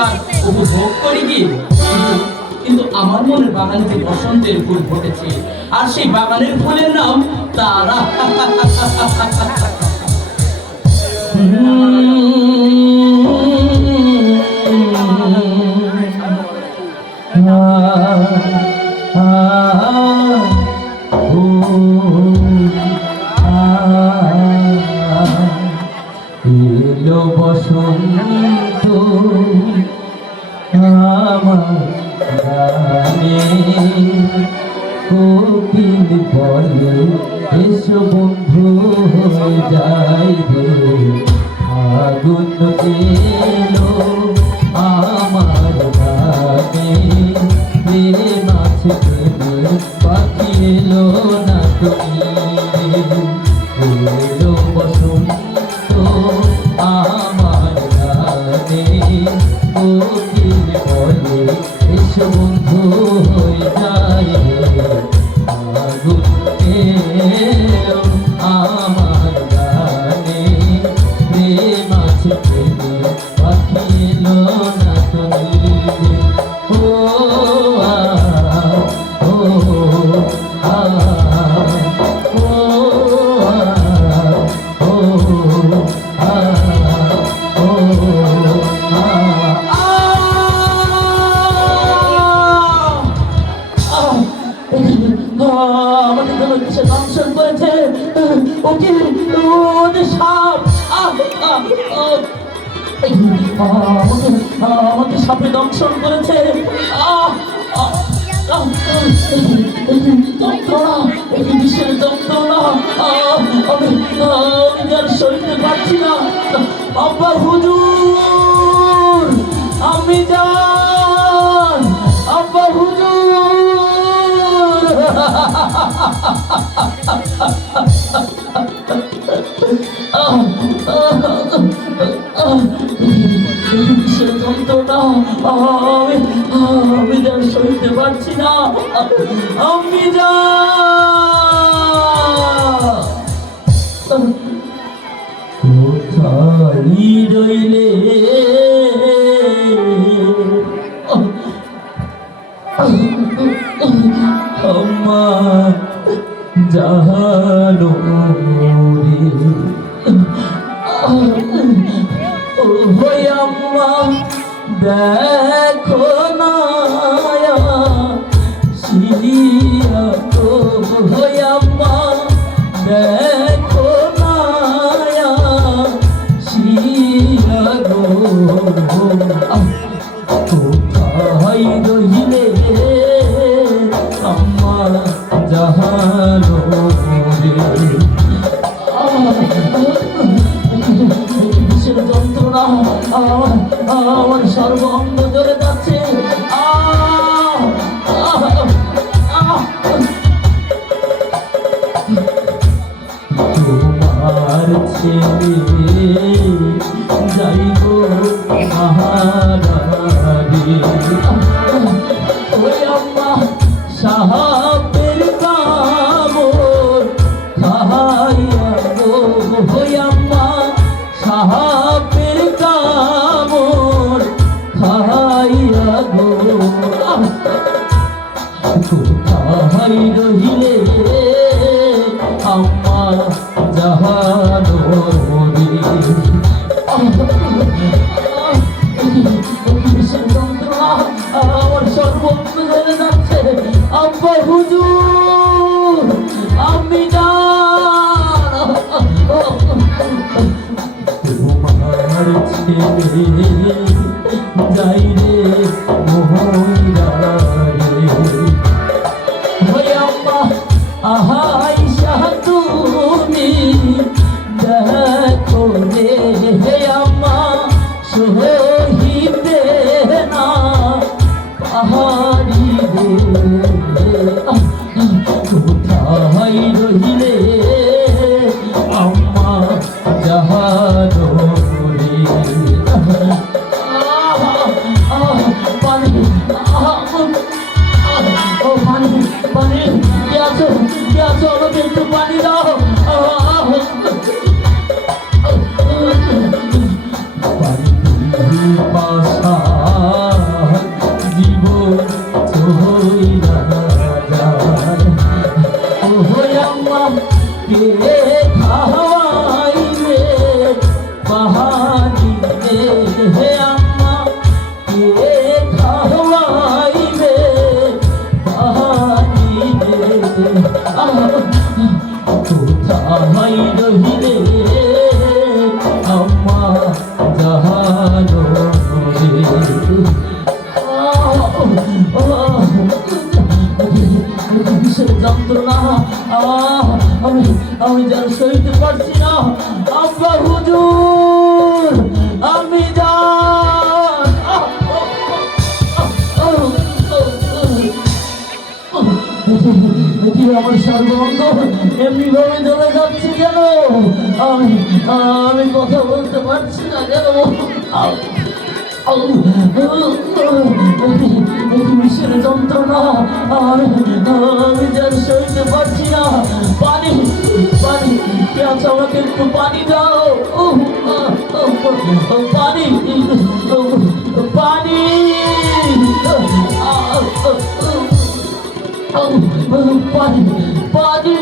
পরিবার উপভোগ করি কি, কিন্তু আমার মনের বাগানে যে বসন্তের ফুল ফুটেছে, আর সেই বাগানের ফুলের নাম তারা। এলো বসন্ত আমার গানে, কোকিল বলে এসো বন্ধু হয়ে যাই রে, আগুন এলো আমার গানে, প্রেম আছে প্রেমে পাখি এলো না তুমি, এলো বসন্ত আমার গানে, কোকিল বলে এসো বন্ধু হয়ে যায় রে, আগুন এলো আমার গানে, প্রেম আছে প্রেমে পাখি এলো না তুমি, ও ও আমাকে তো কিসে দংশন করেছে, ওকে ওদের সাপ, আমাকে সাপে দংশন করেছে, যন্ত্রণা, বিষের যন্ত্রণা, আমি আর সইতে পারছি না। আব্বা হুজুর, আমি যান, আব্বা হুজুর। যন্ত্রণা, আমি যান সইতে পারছি না, আমি যা কোথায় রইলে আম্মা জানো রে, ওই আম্মা দেখো না শিরিয়া, ওই আম্মা দেখো না শিরিয়া গো, কোথায় রইলে আম্মা জানো রে, যন্ত্রণা আমার সর্বাঙ্গ জ্বলে যাচ্ছে, তোমার ছেলে যাইব মহারারে, ওই আম্মা সাহাবের কামড় খাইয়া গো, ওই আম্মা সাহাবের কামড় খাইয়া গো, কোথায় রহিলে আম্মা জাহানো রে, আমার সর্বত্র চলে যাচ্ছে, আব্বা হুজুর, আমি তোমার ছেলে যাই রে মহিরারে, ওই আম্মা আহাইশা তুমি দেখো রে, হে আম্মা সহিবে না পাহাড়ি রে, কোথায় রহিলে আম্মা জাহানো রে, আমার সর্বঙ্গ এমনি ভাবে চলে যাচ্ছে কেন? আমি আমি কথা বলতে পারছি না কেন? মিশরে যন্ত্রণা আমি আমি যেন সইতে পারছি না। পানি পানি কে আছে, আমাকে একটু পানি দাও। পানি পানি পানি পানি